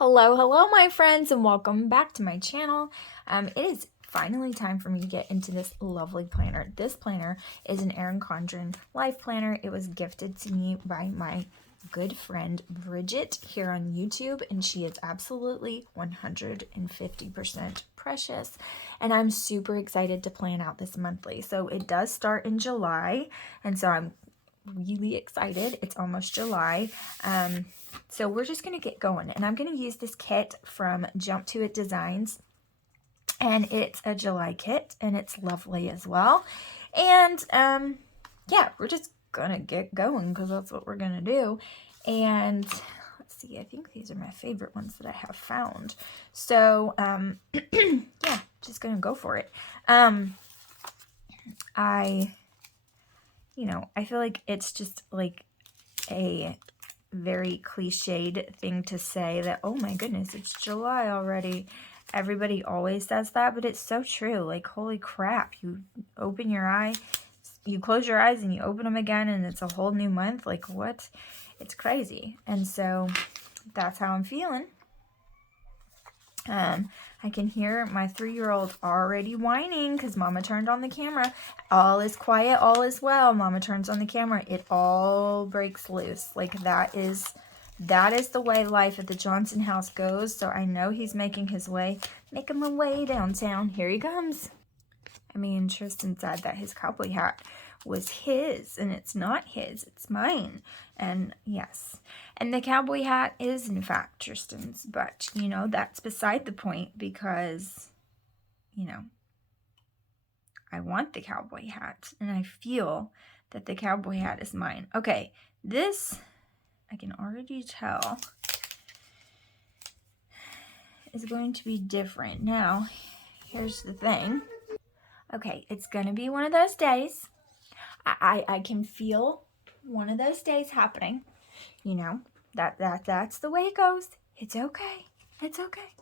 Hello, my friends, and welcome back to my channel. It is finally time for me to get into this lovely planner. This planner is an Erin Condren life planner. It was gifted to me by my good friend Bridget here on YouTube, and she is absolutely 150% precious. And I'm super excited to plan out this monthly. So it does start in July, and so I'm really excited. It's almost July. So we're just going to get going, and I'm going to use this kit from Jump to It Designs, and it's a July kit, and it's lovely as well. And yeah, we're just going to get going because that's what we're going to do. And let's see, I think these are my favorite ones that I have found. So yeah, just going to go for it. I feel like it's just like a very cliched thing to say that, oh my goodness, it's July already. Everybody always says that, but it's so true. Like, holy crap, you open your eye, you close your eyes and you open them again and it's a whole new month. Like, what? It's crazy. And so that's how I'm feeling. I can hear my 3-year-old already whining because Mama turned on the camera. All is quiet, all is well. Mama turns on the camera. It all breaks loose. Like that is the way life at the Johnson house goes. So I know he's making my way downtown. Here he comes. I mean, Tristan said that his cowboy hat was his, and it's not his, it's mine. And yes, and the cowboy hat is in fact Tristan's, but that's beside the point because I want the cowboy hat, and I feel that the cowboy hat is mine. Okay, this I can already tell is going to be different. Now here's the thing. Okay, it's gonna be one of those days. I can feel one of those days happening. That's the way it goes. It's okay. It's okay.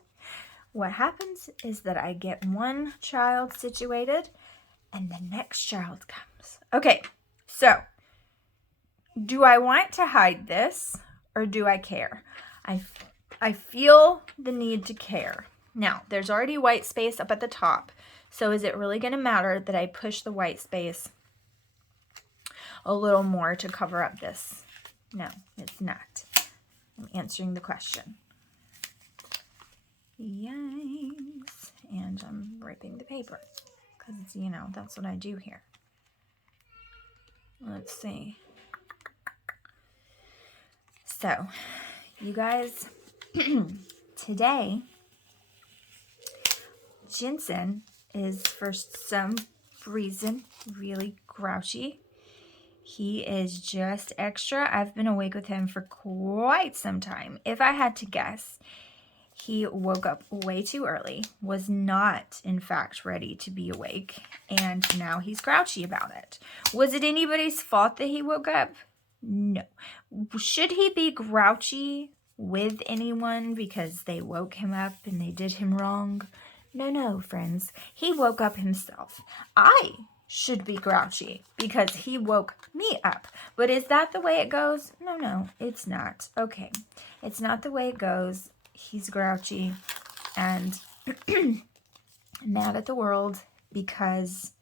What happens is that I get one child situated and the next child comes. Okay, so do I want to hide this or do I care? I feel the need to care. Now, there's already white space up at the top. So is it really going to matter that I push the white space a little more to cover up this? No, it's not. I'm answering the question. Yikes. And I'm ripping the paper because, that's what I do here. Let's see. So, you guys, today, Jensen is for some reason really grouchy. He is just extra. I've been awake with him for quite some time. If I had to guess, he woke up way too early, was not, in fact, ready to be awake, and now he's grouchy about it. Was it anybody's fault that he woke up? No. Should he be grouchy with anyone because they woke him up and they did him wrong? No, friends. He woke up himself. I should be grouchy because he woke me up. But is that the way it goes? No, it's not. Okay. It's not the way it goes. He's grouchy and mad at the world because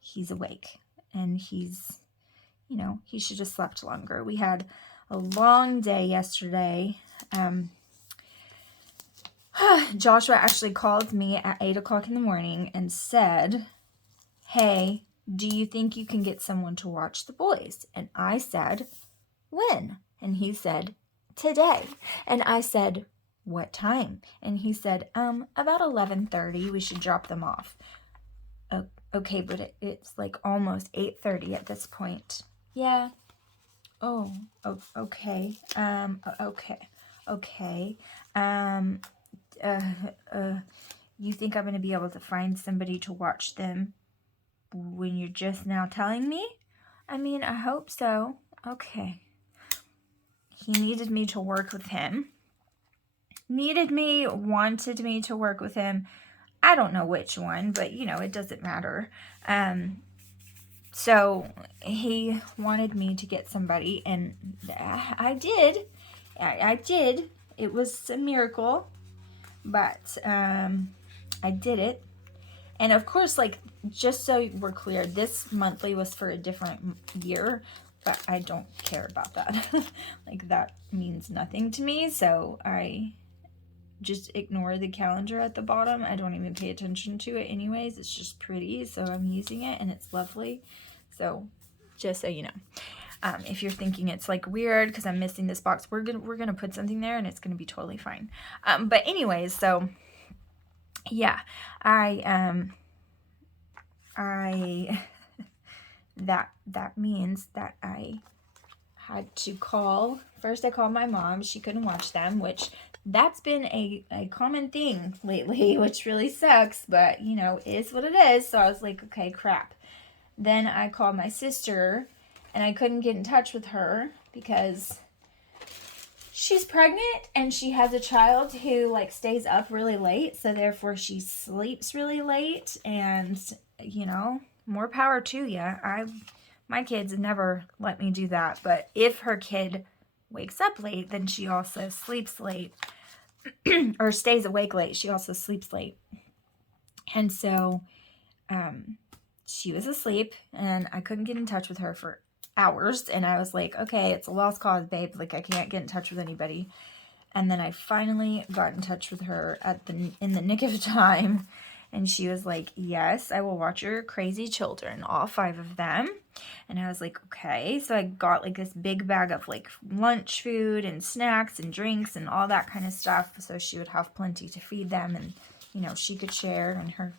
he's awake and he's, he should have slept longer. We had a long day yesterday. Joshua actually called me at 8 o'clock in the morning and said, hey, do you think you can get someone to watch the boys? And I said, when? And he said, today. And I said, what time? And he said, about 11:30. We should drop them off. Okay, but it's like almost 8:30 at this point. Yeah. Oh, okay. Okay. You think I'm going to be able to find somebody to watch them when you're just now telling me? I mean, I hope so. Okay. He needed me to work with him. Wanted me to work with him. I don't know which one, but it doesn't matter. So he wanted me to get somebody, and I did. it was a miracle, but I did it. And of course, like, just so we're clear, this monthly was for a different year, but I don't care about that. Like, that means nothing to me, so I just ignore the calendar at the bottom. I don't even pay attention to it anyways. It's just pretty, so I'm using it, and it's lovely. So, just so you know. If you're thinking it's like weird because I'm missing this box, we're gonna put something there and it's gonna be totally fine. But anyways, so yeah, I that means that I had to call. First I called my mom. She couldn't watch them, which that's been a common thing lately, which really sucks, but you know, is what it is. So I was like, okay, crap. Then I called my sister, and I couldn't get in touch with her because she's pregnant and she has a child who like stays up really late, so therefore she sleeps really late. And you know, more power to you. My kids never let me do that, but if her kid wakes up late, then she also sleeps late or stays awake late. She also sleeps late. And so she was asleep and I couldn't get in touch with her for hours, and I was like, okay, it's a lost cause, babe. Like, I can't get in touch with anybody. And then I finally got in touch with her in the nick of time, and she was like, yes, I will watch your crazy children, all 5 of them. And I was like, okay. So I got like this big bag of like lunch food and snacks and drinks and all that kind of stuff, so she would have plenty to feed them, and you know, she could share, and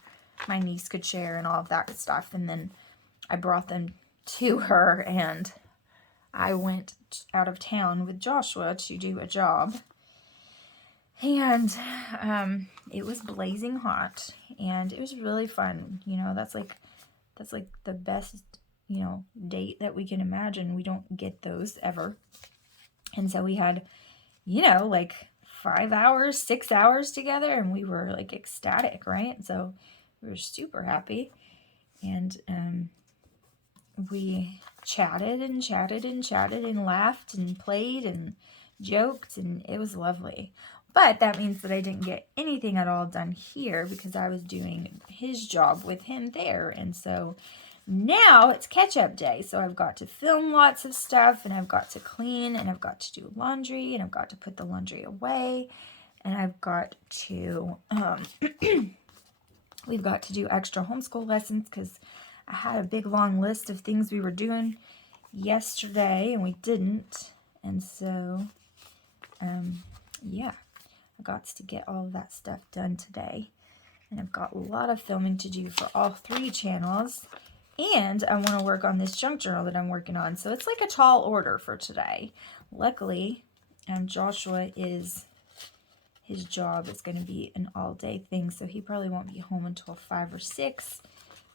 my niece could share, and all of that stuff. And then I brought them to her, and I went out of town with Joshua to do a job, and it was blazing hot, and it was really fun. You know, that's like the best, you know, date that we can imagine. We don't get those ever. And so we had, you know, like 5 hours, 6 hours together, and we were like ecstatic, right? So we were super happy, and we chatted and chatted and chatted and laughed and played and joked, and it was lovely. But that means that I didn't get anything at all done here because I was doing his job with him there. And so now it's catch-up day. So I've got to film lots of stuff, and I've got to clean, and I've got to do laundry, and I've got to put the laundry away, and I've got to, we've got to do extra homeschool lessons because I had a big long list of things we were doing yesterday and we didn't. And so, yeah, I got to get all of that stuff done today. And I've got a lot of filming to do for all 3 channels. And I want to work on this junk journal that I'm working on. So it's like a tall order for today. Luckily, Joshua his job is going to be an all-day thing. So he probably won't be home until 5 or 6.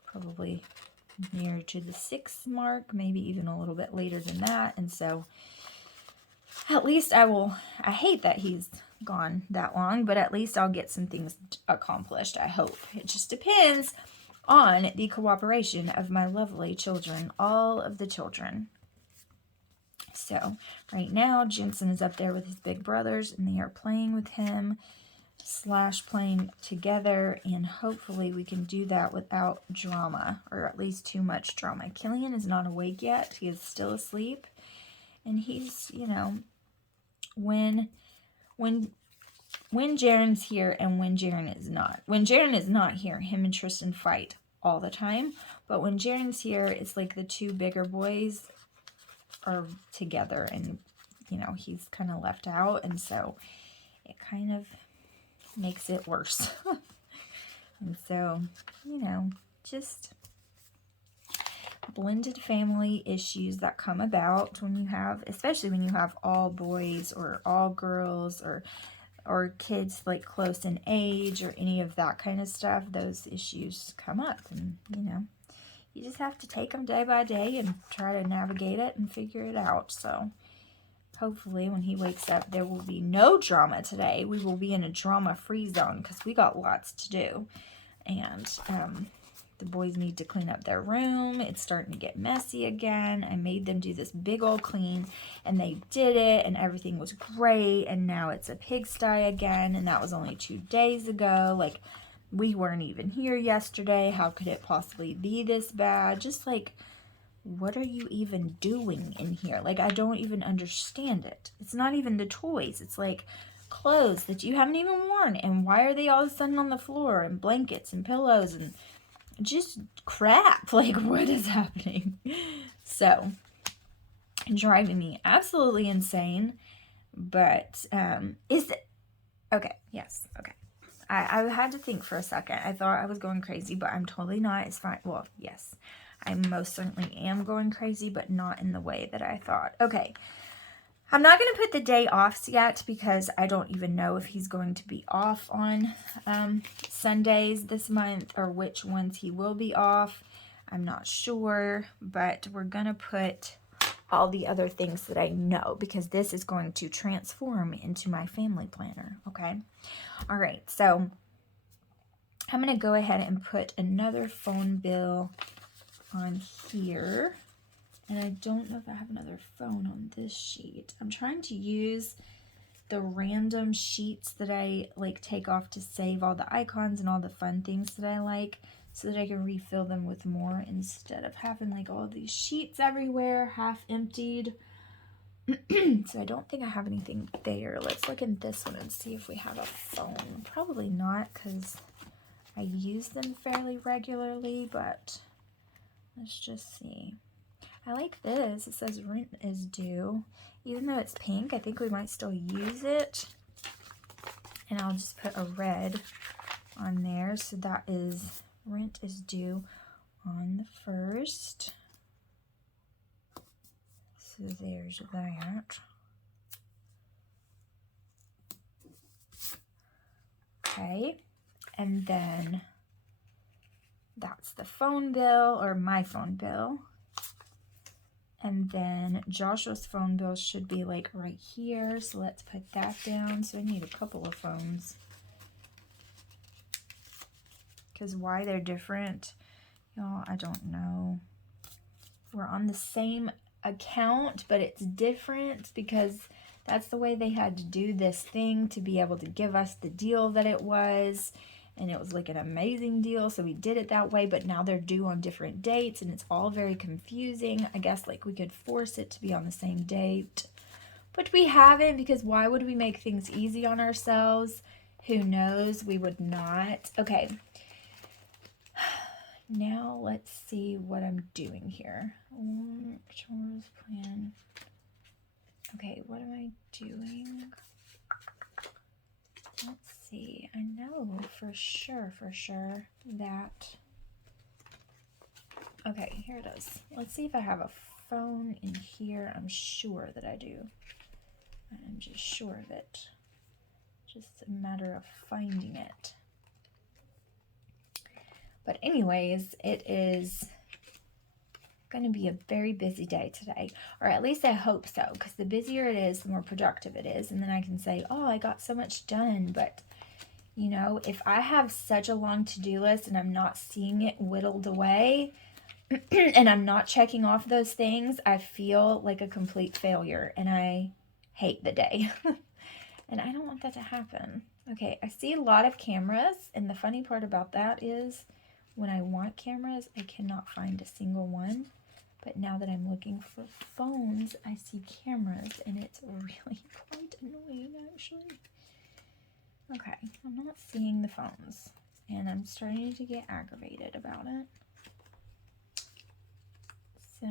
Probably near to the 6 mark, maybe even a little bit later than that. And so at least I hate that he's gone that long, but at least I'll get some things accomplished, I hope. It just depends on the cooperation of my lovely children, all of the children. So right now, Jensen is up there with his big brothers, and they are playing with him / playing together, and hopefully we can do that without drama, or at least too much drama. Killian is not awake yet. He is still asleep, and he's, you know, when Jaren's here and when Jaren is not. When Jaren is not here, him and Tristan fight all the time, but when Jaren's here, it's like the 2 bigger boys are together, and, you know, he's kind of left out, and so it kind of makes it worse. And so, you know, just blended family issues that come about when you have, especially when you have all boys or all girls or kids like close in age or any of that kind of stuff. Those issues come up, and you know, you just have to take them day by day and try to navigate it and figure it out. So hopefully when he wakes up, there will be no drama today. We will be in a drama-free zone because we got lots to do. And The boys need to clean up their room. It's starting to get messy again. I made them do this big old clean, and they did it, and everything was great, and now it's a pigsty again, and that was only 2 days ago. Like, we weren't even here yesterday. How could it possibly be this bad? Just like, what are you even doing in here? Like, I don't even understand it. It's not even the toys. It's like clothes that you haven't even worn, and why are they all of a sudden on the floor, and blankets and pillows and just crap. Like, what is happening? So, driving me absolutely insane. But is it okay? Yes. Okay. I had to think for a second. I thought I was going crazy, but I'm totally not. It's fine. Well, yes, I most certainly am going crazy, but not in the way that I thought. Okay. I'm not going to put the day offs yet because I don't even know if he's going to be off on Sundays this month or which ones he will be off. I'm not sure, but we're going to put all the other things that I know because this is going to transform into my family planner, okay? All right, so I'm going to go ahead and put another phone bill on here. And I don't know if I have another phone on this sheet. I'm trying to use the random sheets that I like take off to save all the icons and all the fun things that I like so that I can refill them with more instead of having like all these sheets everywhere half emptied. So I don't think I have anything there. Let's look in this one and see if we have a phone. Probably not because I use them fairly regularly, but let's just see. I like this. It says rent is due. Even though it's pink, I think we might still use it. And I'll just put a red on there. So that is rent is due on the 1st. So there's that. Okay. And then that's the phone bill, or my phone bill. And then Joshua's phone bill should be like right here. So let's put that down. So I need a couple of phones. Because why they're different, y'all, I don't know. We're on the same account, but it's different because that's the way they had to do this thing to be able to give us the deal that it was. And it was like an amazing deal, so we did it that way, but now they're due on different dates, and it's all very confusing. I guess like we could force it to be on the same date, but we haven't, because why would we make things easy on ourselves? Who knows? We would not. Okay. Now let's see what I'm doing here. Chores plan. Okay, what am I doing? Let's see. I know for sure that. Okay, here it is. Let's see if I have a phone in here. I'm sure that I do. I'm just sure of it. Just a matter of finding it. But anyways, it is going to be a very busy day today, or at least I hope so, because the busier it is, the more productive it is, and then I can say, oh, I got so much done. But you know, if I have such a long to-do list and I'm not seeing it whittled away and I'm not checking off those things, I feel like a complete failure and I hate the day. And I don't want that to happen. Okay, I see a lot of cameras, and the funny part about that is when I want cameras, I cannot find a single one. But now that I'm looking for phones, I see cameras, and it's really quite annoying, actually. Okay, I'm not seeing the phones, and I'm starting to get aggravated about it. So,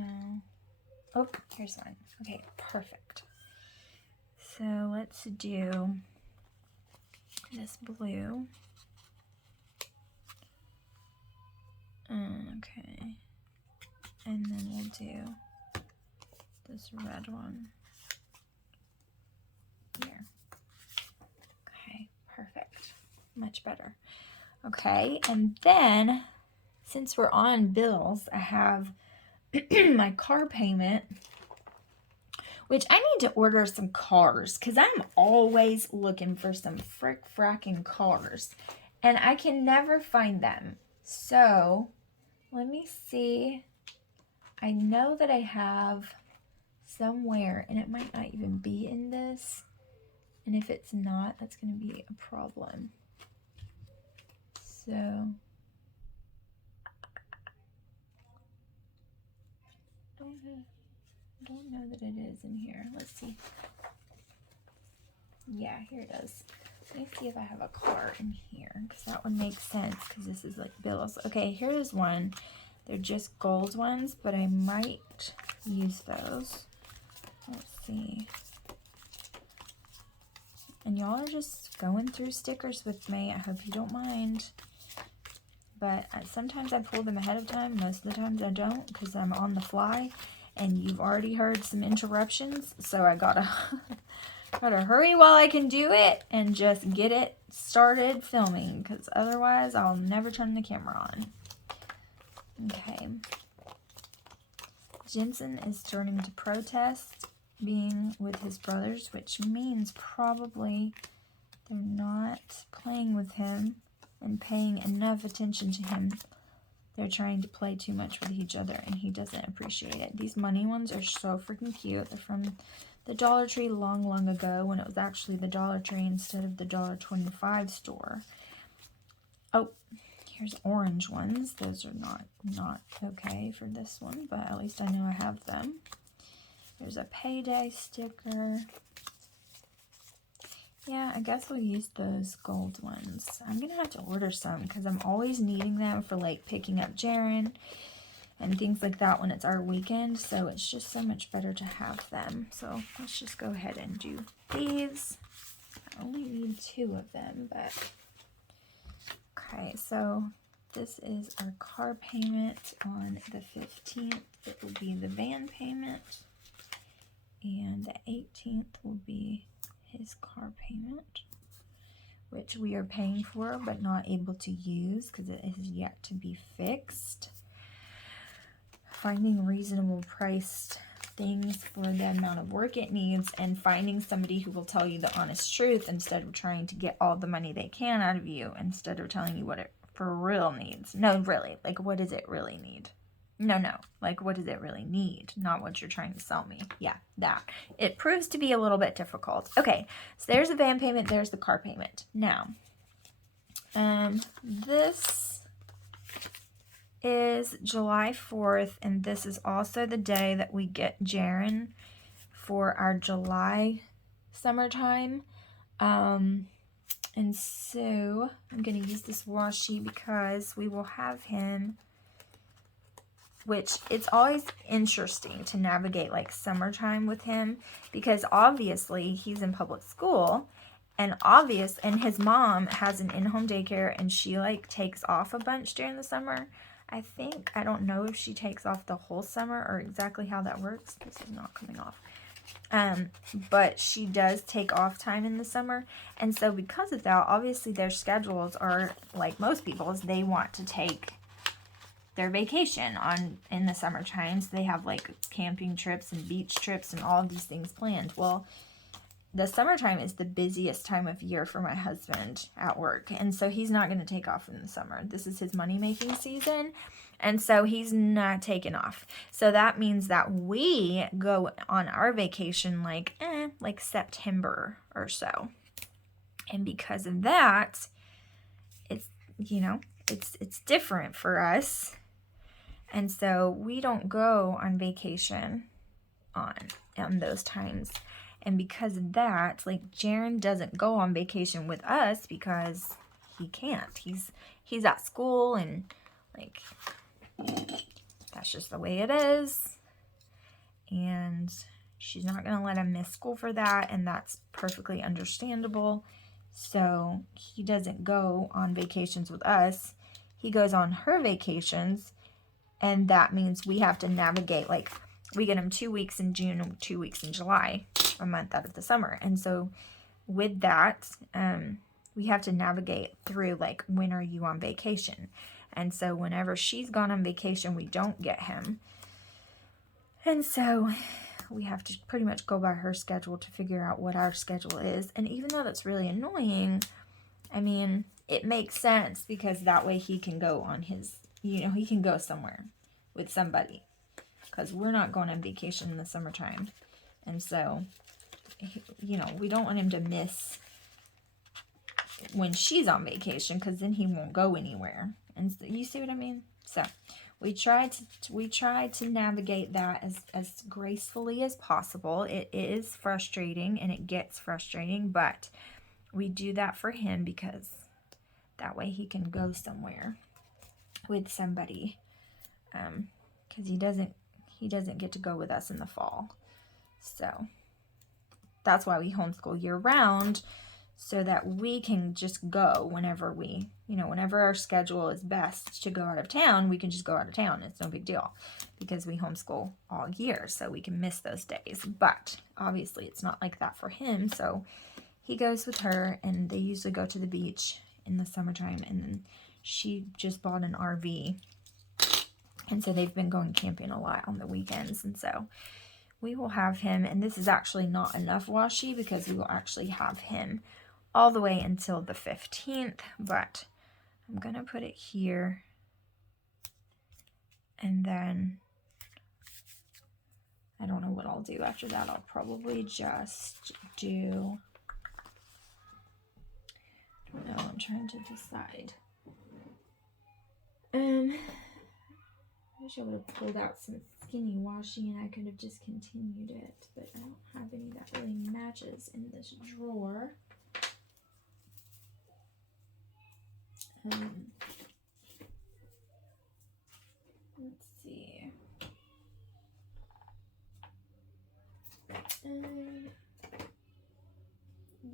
oh, here's one. Okay, perfect. So let's do this blue. Okay. And then we'll do this red one here. Okay, perfect. Much better. Okay, and then since we're on bills, I have my car payment, which I need to order some cars because I'm always looking for some fracking cars and I can never find them. So Let me see. I know that I have somewhere, and it might not even be in this. And if it's not, that's going to be a problem. So, I don't know that it is in here. Let's see. Yeah, here it is. Let me see if I have a card in here, because that would make sense, because this is like bills. Okay, here's one. They're just gold ones, but I might use those. Let's see. And y'all are just going through stickers with me. I hope you don't mind. But sometimes I pull them ahead of time. Most of the times I don't, because I'm on the fly. And you've already heard some interruptions. So I gotta, gotta hurry while I can do it. And just get it started filming. Because otherwise I'll never turn the camera on. Okay. Jensen is starting to protest being with his brothers, which means probably they're not playing with him and paying enough attention to him. They're trying to play too much with each other, and he doesn't appreciate it. These money ones are so freaking cute. They're from the Dollar Tree long, long ago, when it was actually the Dollar Tree instead of the $1.25 store. Oh, here's orange ones. Those are not okay for this one, but at least I know I have them. There's a payday sticker. Yeah, I guess we'll use those gold ones. I'm going to have to order some, because I'm always needing them for like picking up Jaren and things like that when it's our weekend. So it's just so much better to have them. So let's just go ahead and do these. I only need 2 of them, but okay. So this is our car payment on the 15th. It will be the van payment. And the 18th will be his car payment, which we are paying for but not able to use because it is yet to be fixed. Finding reasonable priced things for the amount of work it needs, and finding somebody who will tell you the honest truth instead of trying to get all the money they can out of you, instead of telling you what it for real needs. No, really, like what does it really need? No, like what does it really need? Not what you're trying to sell me. Yeah, that. It proves to be a little bit difficult. Okay, so there's the van payment, there's the car payment. Now, this is July 4th, and this is also the day that we get Jaren for our July summertime. And so I'm going to use this washi because we will have him, which it's always interesting to navigate like summertime with him, because obviously he's in public school, and his mom has an in-home daycare, and she like takes off a bunch during the summer. I don't know if she takes off the whole summer or exactly how that works. This is not coming off. But she does take off time in the summer. And so because of that, obviously their schedules are like most people's. They want to take their vacation in the summer times. They have like camping trips and beach trips and all of these things planned. Well, the summertime is the busiest time of year for my husband at work. And so he's not going to take off in the summer. This is his money-making season. And so he's not taking off. So that means that we go on our vacation like September or so. And because of that, it's, it's different for us. And so we don't go on vacation on those times. And because of that, like Jaren doesn't go on vacation with us because he can't. He's at school, and like that's just the way it is. And she's not going to let him miss school for that, and that's perfectly understandable. So he doesn't go on vacations with us. He goes on her vacations, and that means we have to navigate, like we get him 2 weeks in June and 2 weeks in July, a month out of the summer. And so with that, we have to navigate through like, when are you on vacation? And so whenever she's gone on vacation, we don't get him. And so we have to pretty much go by her schedule to figure out what our schedule is. And even though that's really annoying, I mean, it makes sense because that way he can go on his you know, he can go somewhere with somebody, because we're not going on vacation in the summertime. And so, you know, we don't want him to miss when she's on vacation, because then he won't go anywhere. And so, you see what I mean? So we try to navigate that as gracefully as possible. It is frustrating, and it gets frustrating, but we do that for him because that way he can go somewhere with somebody, because he doesn't get to go with us in the fall. So that's why we homeschool year round, so that we can just go whenever we, you know, whenever our schedule is best to go out of town, we can just go out of town. It's no big deal, because we homeschool all year, so we can miss those days. But obviously it's not like that for him, so he goes with her, and they usually go to the beach in the summertime, and then she just bought an RV, and so they've been going camping a lot on the weekends. And so we will have him, and this is actually not enough washi, because we will actually have him all the way until the 15th, but I'm going to put it here, and then I don't know what I'll do after that. I'll probably just do, I don't know, I'm trying to decide. I wish I would have pulled out some skinny washi and I could have just continued it, but I don't have any that really matches in this drawer. Let's see.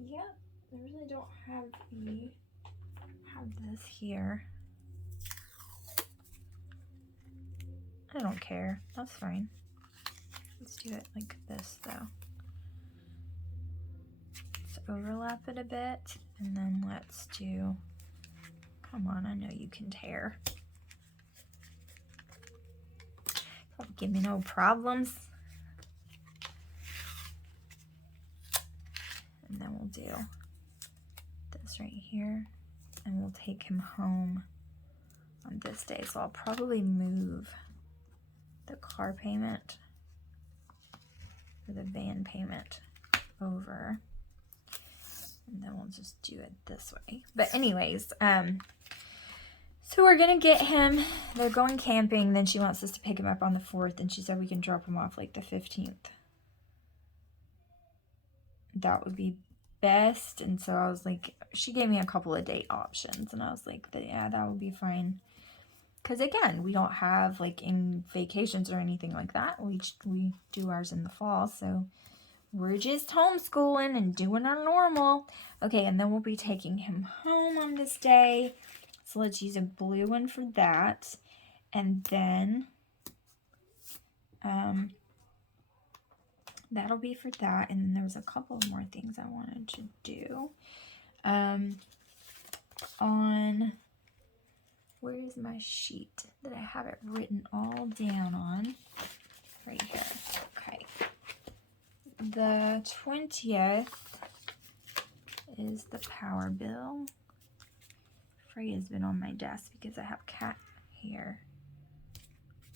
Yeah, I really don't have this here. I don't care. That's fine. Let's do it like this, though. Let's overlap it a bit, and then let's do, come on, I know you can tear. Don't give me no problems. And then we'll do this right here, and we'll take him home on this day. So I'll probably move the car payment or the van payment over, and then we'll just do it this way. But anyways, so we're gonna get him, they're going camping, then she wants us to pick him up on the 4th, and she said we can drop him off like the 15th. That would be best. And so I was like, she gave me a couple of date options, and I was like, yeah, that would be fine. Because again, we don't have like in vacations or anything like that. We do ours in the fall, so we're just homeschooling and doing our normal. Okay, and then we'll be taking him home on this day. So let's use a blue one for that. And then that'll be for that. And then there was a couple of more things I wanted to do. On, where is my sheet that I have it written all down on? Right here. Okay. The 20th is the power bill. Freya's been on my desk because I have cat hair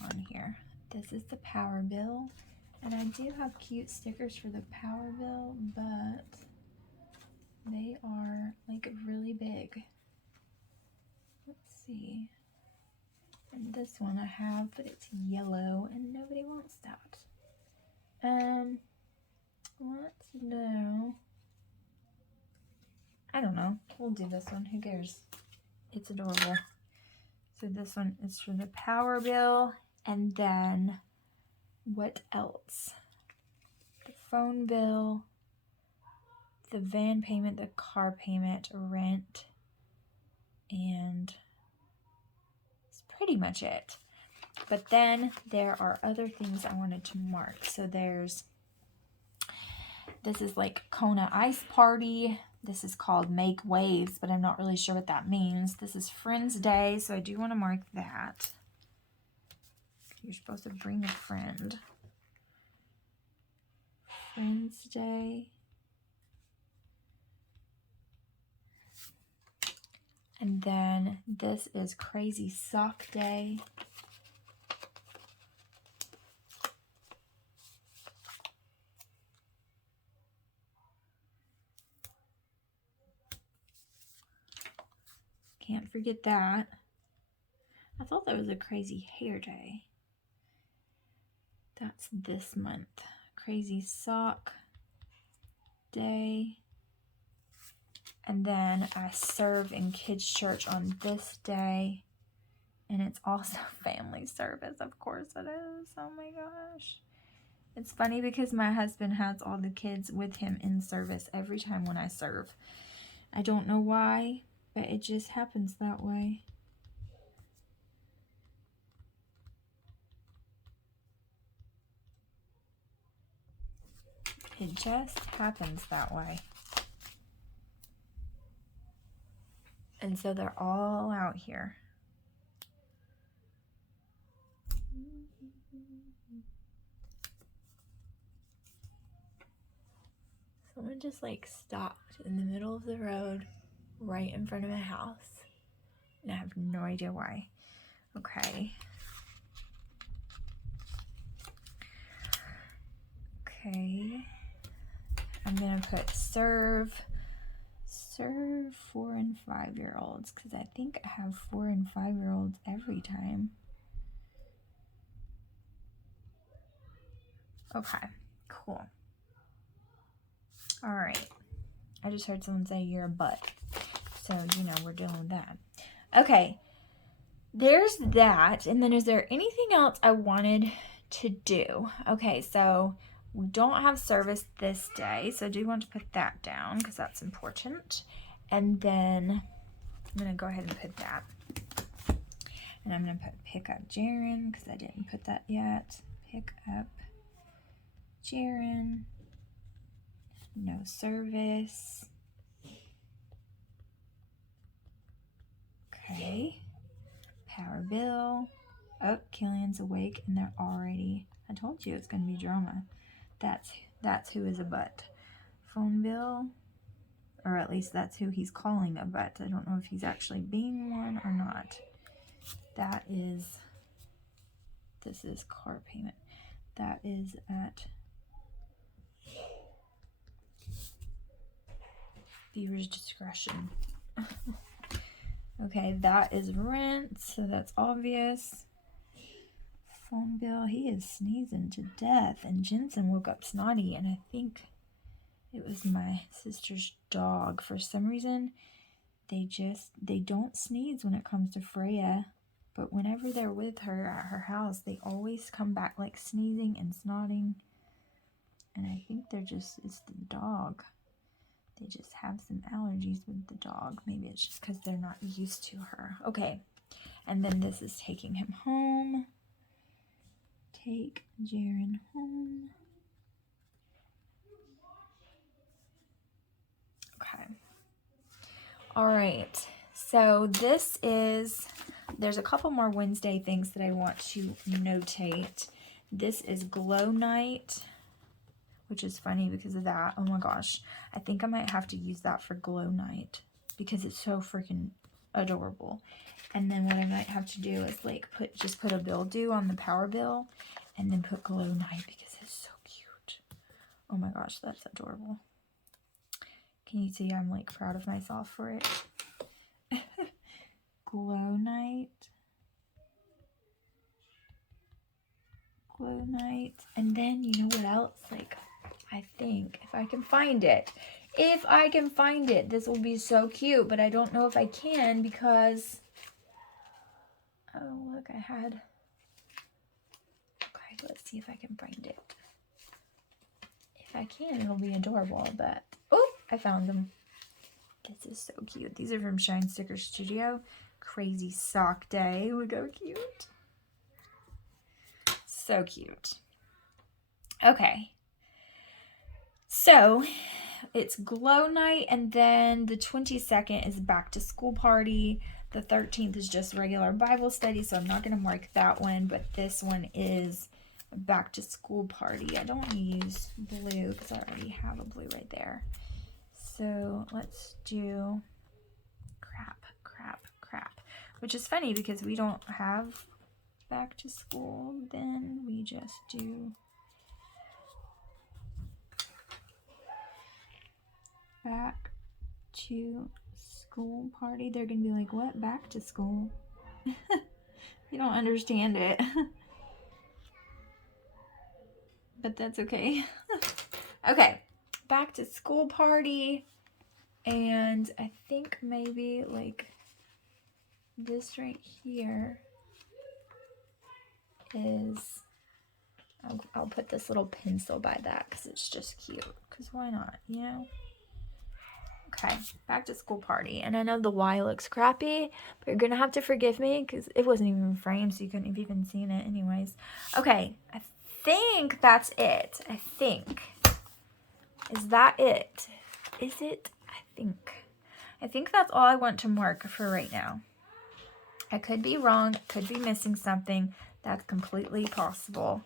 on here. This is the power bill. And I do have cute stickers for the power bill, but they are like really big. Let's see. And this one I have, but it's yellow and nobody wants that. Let's do, I don't know. We'll do this one. Who cares? It's adorable. So this one is for the power bill. And then what else? The phone bill, the van payment, the car payment, rent, and that's pretty much it. But then there are other things I wanted to mark. So there's, this is like Kona Ice Party. This is called Make Waves, but I'm not really sure what that means. This is Friends Day, so I do want to mark that. You're supposed to bring a friend. Friends Day. And then this is Crazy Sock Day. Can't forget that. I thought that was a Crazy Hair Day. That's this month. Crazy Sock Day. And then I serve in kids' church on this day. And it's also family service. Of course it is. Oh my gosh. It's funny because my husband has all the kids with him in service every time when I serve. I don't know why, but it just happens that way. It just happens that way. And so they're all out here. Someone just like stopped in the middle of the road right in front of my house. And I have no idea why. Okay. Okay. I'm going to put serve 4 and 5-year-olds because I think I have 4 and 5-year-olds every time. Okay, cool. All right. I just heard someone say you're a butt. So, you know, we're dealing with that. Okay. There's that. And then is there anything else I wanted to do? Okay, so we don't have service this day, so I do want to put that down because that's important. And then I'm going to go ahead and put that. And I'm going to put pick up Jaren because I didn't put that yet. Pick up Jaren. No service. Okay. Power bill. Oh, Killian's awake and they're already... I told you it's going to be drama. That's who is a butt. Phone bill. Or at least that's who he's calling a butt. I don't know if he's actually being one or not. That is... This is car payment. That is at... Viewer's discretion. Okay, that is rent, so that's obvious. Phone bill, he is sneezing to death. And Jensen woke up snotty, and I think it was my sister's dog. For some reason, they don't sneeze when it comes to Freya. But whenever they're with her at her house, they always come back like sneezing and snotting. And I think it's the dog. They just have some allergies with the dog. Maybe it's just because they're not used to her. Okay. And then this is taking him home. Take Jaren home. Okay. All right. So there's a couple more Wednesday things that I want to notate. This is Glow Night, which is funny because of that. Oh my gosh. I think I might have to use that for Glow Night because it's so freaking adorable. And then what I might have to do is like put a bill due on the power bill and then put Glow Night because it's so cute. Oh my gosh, that's adorable. Can you see I'm like proud of myself for it? Glow Night. Glow Night. And then you know what else? Like, I think if I can find it, this will be so cute, but I don't know if I can because, oh look, okay, let's see if I can find it. If I can, it'll be adorable, but, oh, I found them. This is so cute. These are from Shine Sticker Studio. Crazy Sock Day. Look how cute. So cute. Okay. So, it's Glow Night, and then the 22nd is Back to School Party. The 13th is just regular Bible study, so I'm not going to mark that one, but this one is Back to School Party. I don't want to use blue because I already have a blue right there. So, let's do... Crap. which is funny because we don't have back to school. Then we just do back to school party. They're gonna be like, what? Back to school? You don't understand it. But that's okay. Okay, back to school party. And I think maybe like this right here is, I'll put this little pencil by that because it's just cute. Because why not, you know? Okay, back to school party. And I know the Y looks crappy, but you're going to have to forgive me because it wasn't even framed, so you couldn't have even seen it anyways. Okay, I think that's it. I think. Is that it? Is it? I think that's all I want to mark for right now. I could be wrong, could be missing something. That's completely possible.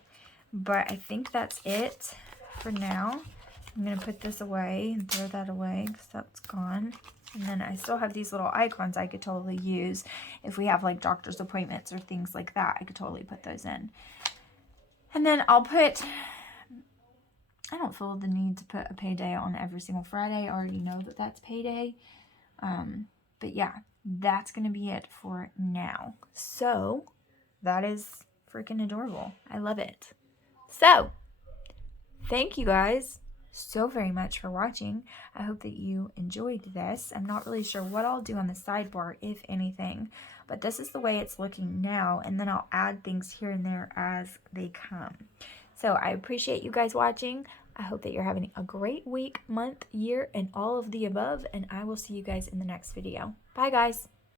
But I think that's it for now. I'm going to put this away and throw that away because that's gone. And then I still have these little icons I could totally use. If we have like doctor's appointments or things like that, I could totally put those in. And then I'll put, I don't feel the need to put a payday on every single Friday. I already know that that's payday. But yeah, that's going to be it for now. So that is freaking adorable. I love it. So thank you guys so very much for watching. I hope that you enjoyed this. I'm not really sure what I'll do on the sidebar, if anything, but this is the way it's looking now, and then I'll add things here and there as they come. So I appreciate you guys watching. I hope that you're having a great week, month, year, and all of the above, and I will see you guys in the next video. Bye, guys.